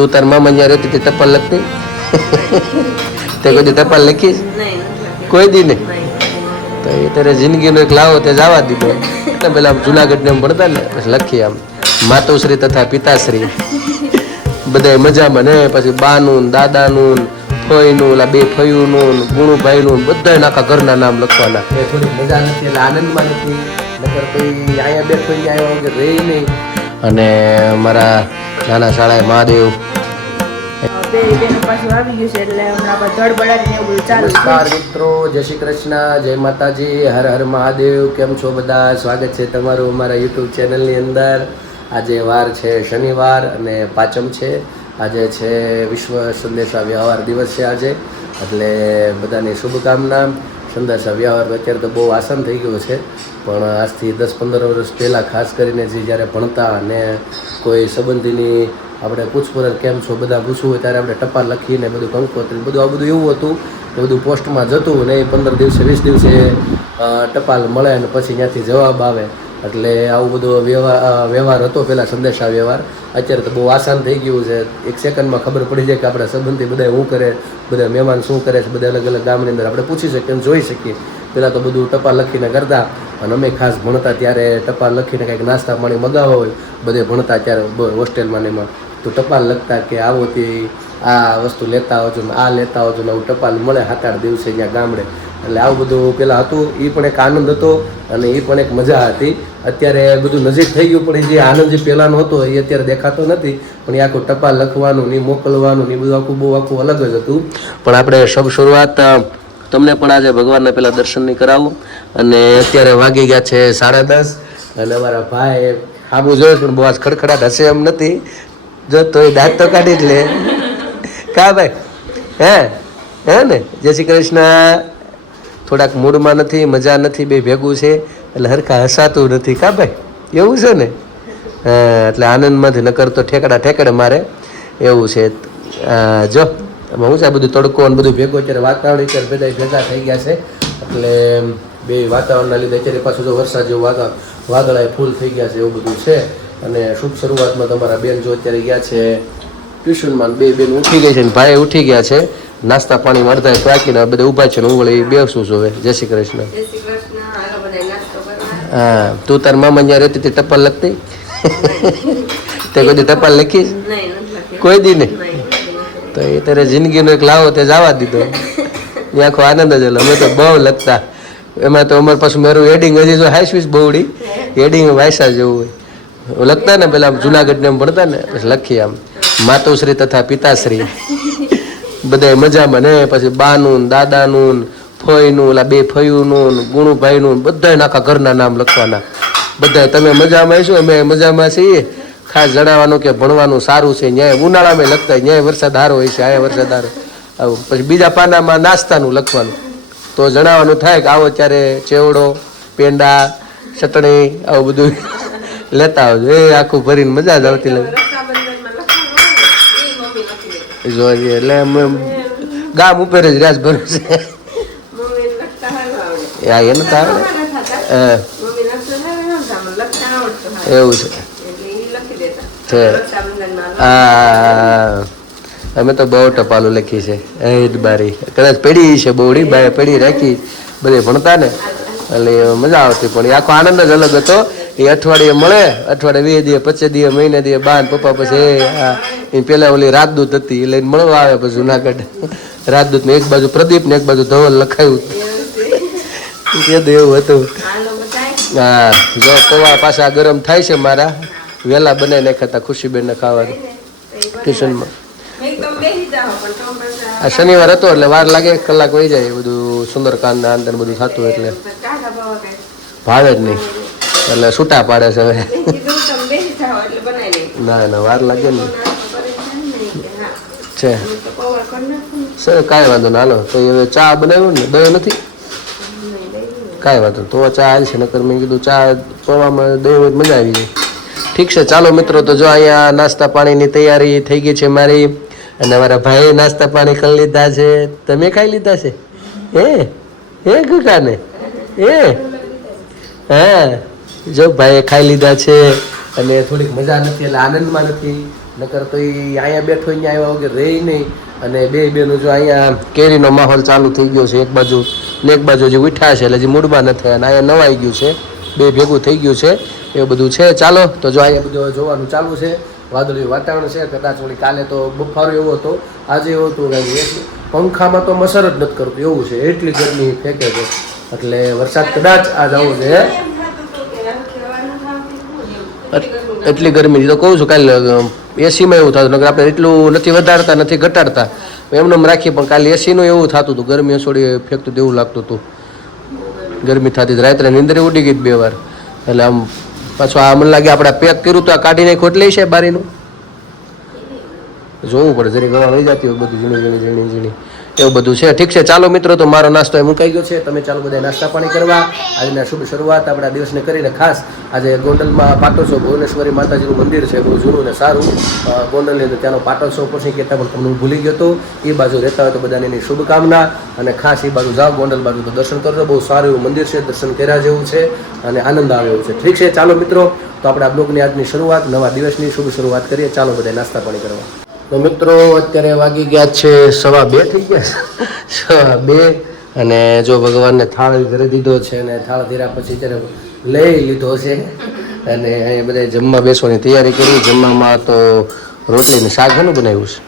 તું તાર મામા અહીંયા રહેતી હતી ટપાલ લખતી? તે કોઈ ટપાલ લખીશ? કોઈ દી નહીં. તો એ તારે જિંદગીનો એક લાવો તે જવા દીધો. એટલે પેલા જુનાગઢને જુનાગઢ ને એમ ભણતા ને પછી લખી આમ. માતુશ્રી તથા પિતાશ્રી. બધા મજામાં ને પછી બાનું ને દાદાનું ને ફઈનું ઓલા બે ફયુનું ને ગુણુભાઈનું ને બધા આખા ઘરના નામ લખવાના. થોડી મજા નથી એટલે આનંદમાં નથી. નકર તો ઈ અહીંયા બેઠો આવ્યા વગર રહી નહીં. અને મારા નાના શાળાએ મહાદેવ નમસ્કાર મિત્રો, જય શ્રી કૃષ્ણ, જય માતાજી, હર હર મહાદેવ, કેમ છો બધા? સ્વાગત છે તમારું અમારા યુટ્યુબ ચેનલની અંદર. આજે વાર છે શનિવાર અને પાંચમ છે. આજે છે વિશ્વ સંદેશા વ્યવહાર દિવસ છે આજે. એટલે બધાની શુભકામના. સંદેશા વ્યવહાર અત્યારે તો બહુ આસાન થઈ ગયું છે. પણ આજથી દસ પંદર વર્ષ પહેલાં ખાસ કરીને જે જ્યારે ભણતા અને કોઈ સંબંધીની આપણે પૂછપરછ કેમ છો બધા પૂછવું હોય ત્યારે આપણે ટપાલ લખીને બધું કંકોત્રી બધું, આ બધું એવું હતું કે બધું પોસ્ટમાં જતું ને એ પંદર દિવસે, વીસ દિવસે ટપાલ મળે અને પછી ત્યાંથી જવાબ આવે. એટલે આવું બધું વ્યવહાર વ્યવહાર હતો પહેલાં સંદેશા વ્યવહાર. અત્યારે તો બહુ આસાન થઈ ગયું છે. એક સેકન્ડમાં ખબર પડી જાય કે આપણા સંબંધી બધા શું કરે, બધા મહેમાન શું કરે છે, બધા અલગ અલગ ગામની અંદર આપણે પૂછી શકીએ અને જોઈ શકીએ. પહેલાં તો બધું ટપાલ લખીને કરતા અને અમે ખાસ ભણતા ત્યારે ટપાલ લખીને કંઈક નાસ્તા પાણી મગાવવા હોય, બધે ભણતા ત્યારે હોસ્ટેલમાં ને એમાં. તો ટપાલ લખતા કે આવો તે આ વસ્તુ લેતા આવજો ને આ લેતા આવજો ને આવું ટપાલ મળે સાત આઠ દિવસે ત્યાં ગામડે. એટલે આવું બધું પહેલાં હતું એ પણ એક આનંદ હતો અને એ પણ એક મજા હતી. અત્યારે બધું નજીક થઈ ગયું, પણ એ જે આનંદ જે પહેલાંનો હતો એ અત્યારે દેખાતો નથી. પણ એ આખું ટપાલ લખવાનું ને મોકલવાનું ને એ બધું આખું બહુ આખું અલગ જ હતું. પણ આપણે સૌ શરૂઆત તમને પણ આજે ભગવાનના પહેલાં દર્શનની કરાવું. અને અત્યારે વાગી ગયા છે સાડા દસ, અને અમારા ભાઈ આબુ જોયું, પણ બહુ આજ ખડખડાટ હશે એમ નથી. જો તો એ દાંત તો કાઢી જ લે. કા ભાઈ? હે? હે ને? જય શ્રી કૃષ્ણ. થોડાક મૂડમાં નથી, મજા નથી, બે ભેગું છે, એટલે હરખા હસાતું નથી. કા ભાઈ? એવું છે ને? એટલે આનંદમાંથી નકર તો ઠેકડા ઠેકડે મારે. એવું છે. જો એમાં હું છે બધું તડકો અને બધું ભેગું અત્યારે વાતાવરણ અત્યારે બધા ભેગા થઈ ગયા છે. એટલે બે વાતાવરણના લીધે અત્યારે પાછું જો વરસાદ જેવું વાદળ વાદળાએ ફૂલ થઈ ગયા છે એવું બધું છે. અને શુભ શરૂઆતમાં તમારા બેન જો અત્યારે ગયા છે, ટ્યુશનમાં બે બેન ઉઠી ગઈ છે ને ભાઈ ઉઠી ગયા છે. નાસ્તા પાણી અડધા પાકીને બધા ઊભા છે ને હું વળી બેસું છું હવે. જય શ્રી કૃષ્ણ. હા તું તાર મામા જ્યાં રહેતી હતી ટપાલ લખતી? તે કોઈ ટપાલ લખીશ કોઈ દી નહીં? તો એ તારે જિંદગીનો એક લાવો તે જવા દીધો. એ આખો આનંદ જ અમે તો બહુ લખતા. એમાં તો અમારે પાછું મારું એડિંગ હજી જો હાઈસ્વીસ બહુડી. એડિંગ વાયસા જેવું હોય. લખતા ને પેલા આમ જુનાગઢ ને એમ ભણતા ને લખીએ લખી આમ. માતુશ્રી તથા પિતાશ્રી. બધા મજામાં ને? પછી બાનું દાદાનું ફોઈનું ઓલા બે ફયુનું ગુણુભાઈનું ને બધા આખા ઘરના નામ લખવાના. બધા તમે મજામાં છો? અમે મજામાં છીએ. ખાસ જણાવવાનું કે ભણવાનું સારું છે. ન્યાય ઉનાળામાં લખતા ન્યાય વરસાદ સારો હોય છે, આયા વરસાદ સારો આવું. પછી બીજા પાનામાં નાસ્તાનું લખવાનું. તો જણાવવાનું થાય કે આવો ત્યારે ચેવડો, પેંડા, ચટણી, આવું બધું લેતા આવજો. એ આખું ભરીને મજા જ આવતી લાગે જોઈએ એટલે અમે ગામ ઉપર જ રાસ ભરું છે આ એને તો આવડે. હા, એવું છે. આ અમે તો બહુ ટપાલું લખી છે. ઈદ બારી. કદાચ પેઢી છે બહુડી બાય પેઢી રાખી. બધે ભણતા ને એટલે મજા આવતી પણ આખો આનંદ જ અલગ હતો. એ અઠવાડિયે મળે, અઠવાડિયે વીસ દિવસ, પચીસ દે મહિને દે બાન પપ્પા પછી એ પેલા ઓલી રાજદૂત હતી, એ લઈને મળવા આવે પછી જુનાગઢ. રાજદૂત ને એક બાજુ પ્રદીપ ને એક બાજુ ધવલ લખાયું કીધું એવું હતું. હા, જો પૌવા પાછા ગરમ થાય છે મારા. વહેલા બનાવી ખાતા ખુશીબેનને ખાવાનું. ટ્યુશનમાં. આ શનિવાર હતો એટલે વાર લાગે, એક કલાક વહી જાય બધું સુંદરકાંડ ના અંદર બધું થતું એટલે. ભાવે જ નહીં. એટલે છૂટા પાડે છે હવે. ના ના વાર લાગે ને. છે સર કાંઈ વાંધો ના હાલો. તો હવે ચા બનાવ્યું ને? દહીં નથી? કાંઈ વાંધો. તો ચા છે નકર મેં કીધું ચા પવામાં દહીં હોય મજા આવી જાય. ઠીક છે ચાલો મિત્રો તો જો અહીંયા નાસ્તા પાણીની તૈયારી થઈ ગઈ છે મારી અને મારા ભાઈએ નાસ્તા પાણી કરી લીધા છે. તમે ખાઈ લીધા છે? હે? હે ગુકાને હે? હા. જો ભાઈ ખાઈ લીધા છે અને થોડીક મજા નથી એટલે આનંદમાં નથી. નકર તો એ અહીંયા બેઠો અહીંયા આવ્યા વગર રહી નહીં. અને બે બેનો જો અહીંયા કેરીનો માહોલ ચાલુ થઈ ગયો છે એક બાજુ ને એક બાજુ જે ઉઠ્યા છે એટલે જે મૂડમાં નથી અને અહીંયા નવાઈ ગયું છે. બે ભેગું થઈ ગયું છે. એવું બધું છે. ચાલો, તો જો અહીંયા બધું જોવાનું ચાલુ છે. વાદળી વાતાવરણ છે. કદાચ વળી કાલે તો બફારો એવો હતો. આજે એવો હતો પંખામાં તો મસર જ નથી કરતું. એવું છે. એટલી ગરમી ફેંકે છે. એટલે વરસાદ કદાચ આજ આવો છે. એટલી ગરમી તો કહું છું કાલે એસીમાં એવું થતું નકર આપણે એટલું નથી વધારતા, નથી ઘટાડતા. એમને એમ રાખીએ, પણ કાલે એસીનું એવું થતું હતું. ગરમી અસોડી ફેંકતું એવું લાગતું હતું. ગરમી થતી હતી. રાત્રે નીંદરે ઉડી ગઈ બે વાર. એટલે આમ પાછું આ મને લાગે આપણે પેક કર્યું તો આ કાઢીને ખોટલી છે બારીનું. જોવું પડે. જરી ગળા લઈ જતી હોય બધું ઝીણી ઝીણી ઝીણી ઝીણી. એવું બધું છે. ઠીક છે, ચાલો મિત્રો, તો મારો નાસ્તો એ મુકાઈ ગયો છે. તમે ચાલો બધા નાસ્તા પાણી કરવા. આજના શુભ શરૂઆત આપણા દિવસને કરીને ખાસ. આજે ગોંડલમાં પાટોત્સવ, ભુવનેશ્વરી માતાજીનું મંદિર છે, બહુ જૂનું ને સારું. ગોંડલની અંદર ત્યાંનો પાટોત્સવ પછી કહેતા પણ તમને ભૂલી ગયો હતો. એ બાજુ રહેતા હોય તો બધાને એની શુભકામના અને ખાસ એ બાજુ જાઓ, ગોંડલ બાજુ તો દર્શન કરજો. બહુ સારું એવું મંદિર છે, દર્શન કર્યા જેવું છે અને આનંદ આવે એવું છે. ઠીક છે, ચાલો મિત્રો, તો આપણે આ બ્લોગની આજની શરૂઆત, નવા દિવસની શુભ શરૂઆત કરીએ. ચાલો બધા નાસ્તા પાણી કરવા. તો મિત્રો અત્યારે વાગી ગયા છે સવા બે થઈ ગયા સવા બે અને જો ભગવાનને થાળ ઘરે દીધો છે અને થાળ ધીરા પછી ત્યારે લઈ લીધો છે અને અહીંયા બધા જમવા બેસવાની તૈયારી કરી. જમવામાં તો રોટલીનું શાક ઘણું બનાવ્યું છે?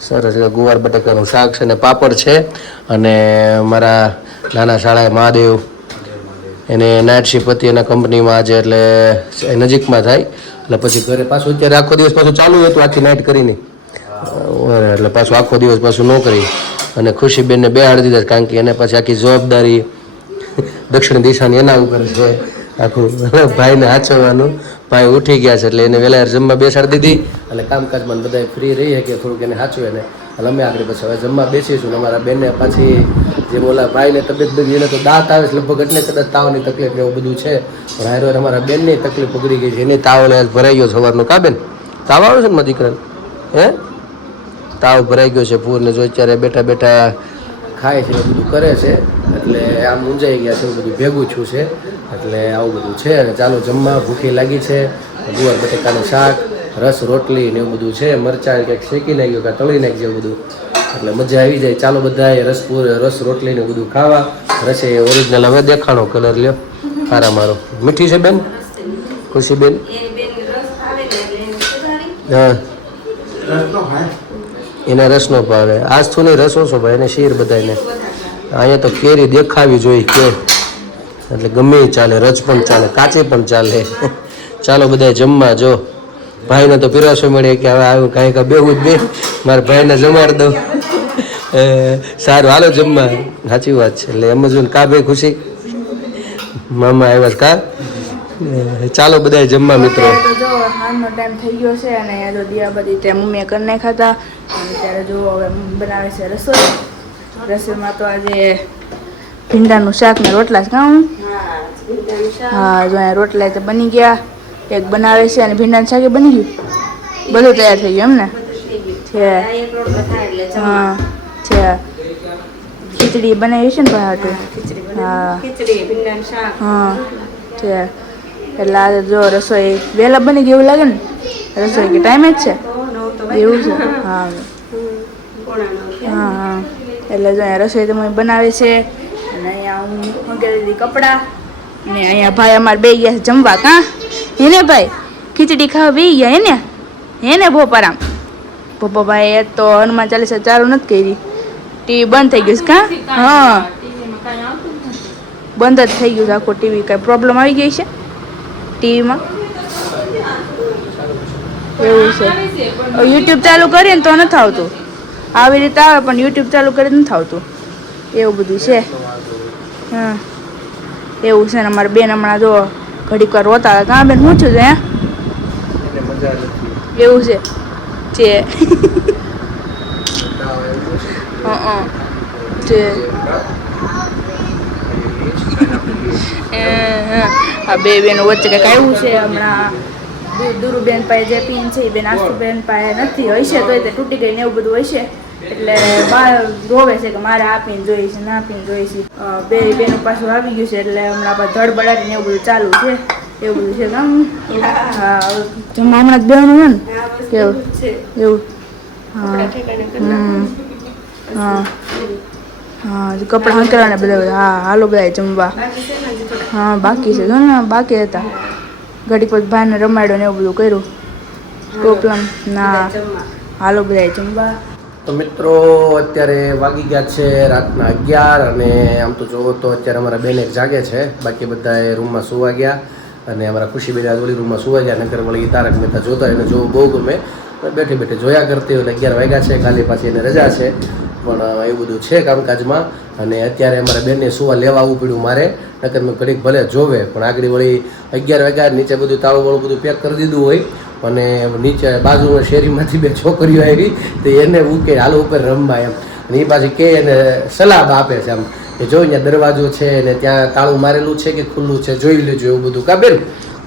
સરસ એટલે ગુવાર બટાકાનું શાક છે અને પાપડ છે. અને મારા નાના શાળાએ મહાદેવ એને નાઇટ શિફ્ટ હતી એના કંપનીમાં આજે એટલે એ નજીકમાં થાય. એટલે પછી ઘરે પાછું અત્યારે આખો દિવસ પાછું ચાલુ હતું આખી નાઇટ કરીને. એટલે પાછું આખો દિવસ પાછું ન કરી. અને ખુશીબેનને બેહાડી દીધા કારણ કે એને પછી આખી જવાબદારી દક્ષિણ દિશાની એના ઉપર છે. આખું ભાઈને હાચવવાનું. ભાઈ ઉઠી ગયા છે એટલે એને વહેલા જમવા બેસાડી દીધી. એટલે કામકાજમાં બધા ફ્રી રહી કે થોડુંક એને હાચવે એને એટલે અમે આગળ પછી હવે જમવા બેસીશું અમારા બેનને પાછી જે ઓલા ભાઈને તબિયત બધી એને તો દાંત આવે છે, લગભગ એટલે કદાચ તાવની તકલીફ એવું બધું છે. પણ હારો અમારા બેનની તકલીફ પકડી ગઈ છે. એની તાવ ને ભરાઈ ગયો સવારનું. કા બેન? તાવ આવે છે ને મારા દીકરાને? હે? તાવ ભરાઈ ગયો છે પૂરને જો અત્યારે બેઠા બેઠા ખાય છે બધું કરે છે. એટલે આમ મૂંઝાઈ ગયા છે બધું ભેગું છું છે. એટલે આવું બધું છે અને ચાલો જમવા, ભૂખી લાગી છે. ગુવાર, બટેકાનું શાક, રસ, રોટલી ને એવું બધું છે. મરચાં કંઈક શેકી નાખ્યું કાં તળી નાખ્યો બધું. એટલે મજા આવી જાય. ચાલો રસ પૂર, રસ રોટલી ને બધું ખાવા. રસે ઓરિજિનલ હવે દેખાણો કલર લ્યો. સારા મારો. મીઠી છે બેન? ખુશી બેન? હા. એને રસ નો ભાવે. આજ તો નહીં રસ ઓછો ભાઈ એને શીર બધાને અહીંયા તો કેરી દેખાવી જોઈએ કે. એટલે ગમે ચાલે. રજ પણ ચાલે. કાચે પણ ચાલે. ચાલો બધા જમવા જો. ભાઈને તો પીરાશો મળે કે હવે આવું કાંઈ કાંઈ બેવું જ બે. મારા ભાઈને જમાડ દઉં. સારું હાલો જમવા. સાચી વાત છે. એટલે એમ જ કા ખુશી? મામા આવ્યા કા? ચાલો બધા જમવા મિત્રો. તો જો હાલનો ટાઈમ થઈ ગયો છે અને અહીંયા તો દિયા બધી ત્યાં મમ્મીએ કરી નાખ્યા હતા. અને ત્યારે જો હવે બનાવે છે રસોઈ. રસોઈમાં તો આજે ભીંડાનું શાક ને રોટલા છે. કાં હા? જો અહીંયા રોટલા તો બની ગયા. એક બનાવે છે અને ભીંડાનું શાક બની ગયું. બધું તૈયાર થઈ ગયું એમ ને? છે. હા. છે ખીચડી બનાવી છે ને ભાઈ હાટું હા. હા. છે એટલે આજે જો રસોઈ વહેલા બની ગઈ એવું લાગે ને? રસોઈ કે ટાઈમ જ છે? એવું છે? હા. હા. હા એટલે જો અહીંયા રસોઈ તમે બનાવે છે. અને અહીંયા હું વગેરે કપડાં. અને અહીંયા ભાઈ અમારે બે ગયા છે જમવા. કાં? હેને ભાઈ? ખીચડી ખાવા બે ગયા હેને હેને ભોપારામ ભોપા ભાઈ એ તો હનુમાન ચાલીસા ચાલુ નથી કરી. ટીવી બંધ થઈ ગયું છે કાં? હા. બંધ જ થઈ ગયું છે આખું ટીવી. કાંઈ પ્રોબ્લેમ આવી ગઈ છે ટીવીમાં? એવું છે. યુટ્યુબ ચાલુ કરીએ ને તો નથી આવતું. આવી રીતે આવે પણ યુટ્યુબ ચાલુ કરીને નથી આવતું. એવું બધું છે. હા. એવું છે ને અમારે બેન હમણાં જો ઘડીક વાર રોતા હતા. કાં બેન શું થયું છે હે મજા નથી. એવું છે. છે. એ, હં. આ બે બેનો વચ્ચે કંઈક આવ્યું છે હમણાં. દુરુબેન પાસે જે પીન છે એ બેન આસુબેન પાસે નથી. હોય છે તો તે તૂટી ગઈ ને એવું બધું હોય છે. એટલે બા રોવે છે કે મારે આ પીન જોઈએ છે ના પીન જોઈએ છે. બે બેનો પાછું આવી ગયું છે એટલે હમણાં પાછું ધડબડાટી ને એવું બધું ચાલુ છે. એવું બધું છે કામ હા હમણાં જ બેવાનું હોય ને? કેવું? એવું હા. હા. હા કપડાં હંકેલા ને બધા હા, હાલો બધા જમવા. હા, બાકી છે ને, બાકી હતા ઘડીક પછી ભાઈને રમાડ્યો ને એવું બધું કર્યું. પ્રોબ્લેમ ના. હાલો બધા જમવા. તો મિત્રો, અત્યારે વાગી ગયા છે રાતના અગિયાર અને આમ તો જોવો તો અત્યારે અમારા બેન એક જાગે છે. બાકી બધા એ રૂમમાં સુવા ગયા અને અમારા ખુશીબેન આજ વળી રૂમમાં સુવા ગયા. નકર વળી તારક મહેતા જોતા એને જોવું બહુ ગમે. બેઠે બેઠે જોયા કરતી હોય અગિયાર વાગ્યા છે કાલે પાછી એને રજા છે. પણ એવું બધું છે કામકાજમાં. અને અત્યારે અમારે બેનને સુવા લેવા આવવું પડ્યું મારે. નકર મેં ઘડીક ભલે જોવે પણ આગળ વળી અગિયાર વાગ્યા નીચે બધું તાળું વાળું બધું પેક કરી દીધું હોય. અને નીચે બાજુમાં શેરીમાંથી બે છોકરીઓ આવી. તો એને ઉકે હાલો ઉપર રમવા એમ. અને એ પાછી કે એને સલાહ આપે છે આમ. કે જો અહીંયા દરવાજો છે ને ત્યાં તાળું મારેલું છે કે ખુલ્લું છે જોઈ લેજો એવું બધું. કા બેન?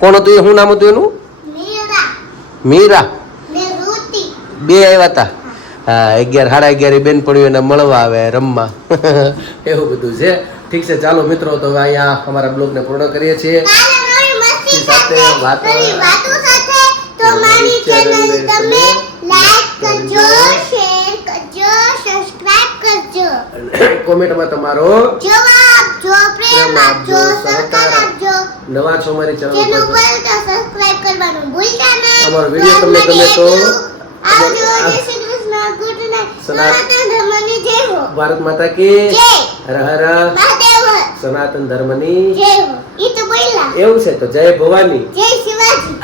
કોણ હતું એ? શું નામ હતું એનું? મીરા. બે આવ્યા હતા હા અગિયાર સાડા અગિયાર બેન પડ્યું એને મળવા આવે રમવા. એવું બધું છે. ઠીક છે ચાલો મિત્રો તો હવે અહીંયા અમારા બ્લોગને પૂર્ણ કરીએ છીએ. સાથે વાતો- તો મારી ચેનલ તમે લાઈક કરજો શેર કરજો સબસ્ક્રાઇબ કરજો. કોમેન્ટમાં તમારો જવાબ જો પ્રેમ આપજો સહકાર આપજો. નવા છો મારી ચેનલ ચેનલ પર પર સબસ્ક્રાઇબ કરવાનું ભૂલતા નહીં. અમારો વીડિયો તમને ગમે તો આવજો જય ભારત માતા કે હર હર સનાતન ધર્મની એવું છે તો જય ભવાની. જય શિવાજી.